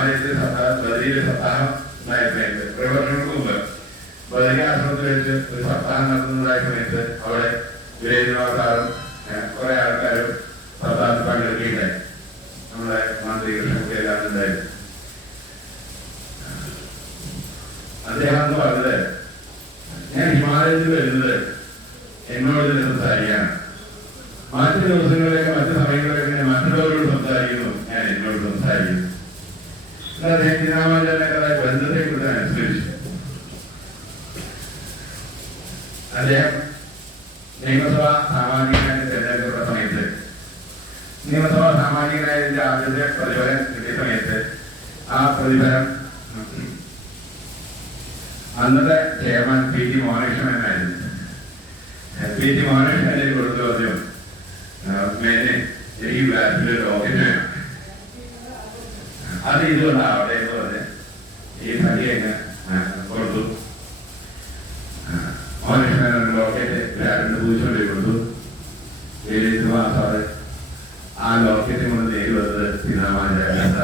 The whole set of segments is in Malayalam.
ഹിമാലയത്തിലെ സപ്താഹം ബദരിയിലെ സപ്താഹം ഉണ്ടായിരുന്നത് കുറെ വർഷങ്ങൾക്ക് മുമ്പ് ബദരി ആശ്രമത്തിൽ വെച്ച് ഒരു സപ്താഹം നടത്തുന്നതായ സമയത്ത് അവിടെ വീരേന്ദ്രനാഥാറും കുറെ ആൾക്കാരും നമ്മുടെ മന്ത്രി കൃഷ്ണകുട്ടിയെല്ലാം ഉണ്ടായിരുന്നു അദ്ദേഹം ഞാൻ ഹിമാലയത്തിൽ വരുന്നത് എന്നോട് ഇതിനെ മറ്റു ദിവസങ്ങളിലേക്ക് മറ്റു സമയങ്ങളിലേക്ക് അദ്ദേഹം നിയമസഭാ സാമാജികനായി തെരഞ്ഞെടുക്കപ്പെട്ട സമയത്ത് നിയമസഭാ സാമാജികനായതിന്റെ ആദ്യത്തെ പ്രതിഫലം കിട്ടിയ സമയത്ത് ആ പ്രതിഫലം അന്നത്തെ ചെയർമാൻ പി ടി മോഹനകൃഷ്ണൻ എന്നായിരുന്നു പി ടി മോഹനകൃഷ്ണൻ എനിക്ക് കൊടുത്തു പറഞ്ഞു മേനെ ഗ്ലാസ്സിൽ റോക്കറ്റ് വേണം. അത് ഇതുകൊണ്ടാവട്ടെ എന്ന് പറഞ്ഞ് ഈ പടി അങ്ങ് കൊടുത്തു മോഹനകൃഷ്ണൻ ലോക്കറ്റ് ഗ്ലാസിന് പൂച്ചോണ്ടി കൊടുത്തു സാറ് ആ ലോക്കറ്റ് കൊണ്ട് നേരി വന്നത് അല്ലാത്ത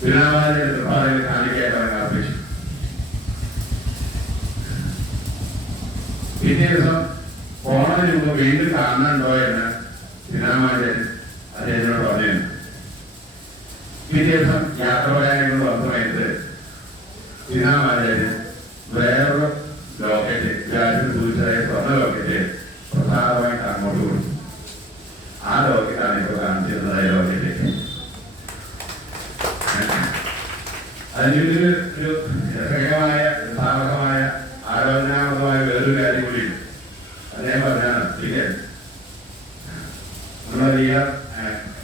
പിതാമാചാര്യ കൃപാലയിൽ കാണിക്കായിട്ട് അവൻ അർപ്പിച്ചു. പിറ്റേ ദിവസം പോണതിന് മുമ്പ് വീണ്ടും കാണുന്നുണ്ടോ എന്ന് പിതാമാചാര്യൻ അദ്ദേഹത്തിനോട് പറഞ്ഞു പിറ്റേ ദിവസം യാത്ര പറയാനുള്ള വന്ന സമയത്ത് പിതാമാചാര്യൻ വേറൊരു ലോക്കറ്റ് ഗ്ലാസിൽ സൂചിച്ചായ സ്വർണ ലോക്കറ്റ് പ്രസാദമായിട്ട് അങ്ങോട്ട് കൊടുത്തു ആ ലോക്കറ്റാണ് ഇപ്പോൾ കാണിച്ചിരുന്നത് ലോക്കറ്റ് അതിനുള്ളിൽ ഒരു രസകരമായ സാമകമായ ആലോചനാത്മകമായ വേറൊരു കാര്യം കൂടിയുണ്ട് അദ്ദേഹം പറഞ്ഞാണ് നമ്മുടെ വീര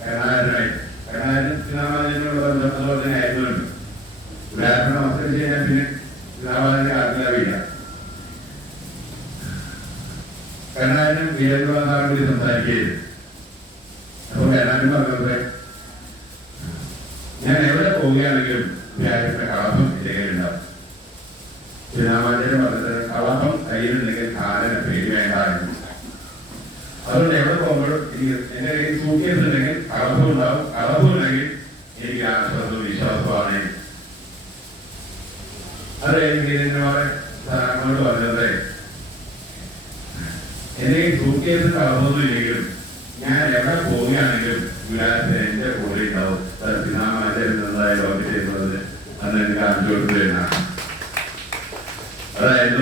കരുണാകരനായി കരുണാകരൻ സീതാമാതിനുള്ള ബന്ധം അതുപോലെ തന്നെ ആയിരുന്നുണ്ട് ഉദാഹരണം മത്സരിച്ച് കഴിഞ്ഞാൽ പിന്നെ കരുണാകരനും വീരേന്ദ്രനാഥ് സംസാരിക്കുകയായിരുന്നു. കരുണാകരൻ പറഞ്ഞത് ഞാൻ എവിടെ പോവുകയാണെങ്കിലും വ്യാഴത്തിന്റെ കളഭം കയ്യിലുണ്ടാവും. ശ്രീരാമാചാര്യ പറഞ്ഞത് കളഭം കയ്യിലുണ്ടെങ്കിൽ കാലന് പേര് വേണ്ടായിരുന്നു അതുകൊണ്ട് എവിടെ പോകുമ്പോഴും എനിക്ക് എന്റെ കയ്യിൽ സൂക്ഷിച്ചിട്ടുണ്ടെങ്കിൽ കളഭം ഉണ്ടാവും കളഭം ഉണ്ടെങ്കിൽ എനിക്ക് ആശ്വാസവും വിശ്വാസമാണ് അത് എനിക്ക് പറഞ്ഞത് എന്റെ കയ്യിൽ സൂക്കേസ് കളഭമൊന്നും ഇല്ലെങ്കിലും ഞാൻ എവിടെ പോവുകയാണെങ്കിലും വിലാസത്തിന് എന്റെ കൂടെ ഉണ്ടാവും. പിതാമാചാര്യതായ ലോകത്ത് ചെയ്യുന്നത് അന്ന് എനിക്ക് അഞ്ചോട്ട് അതായത്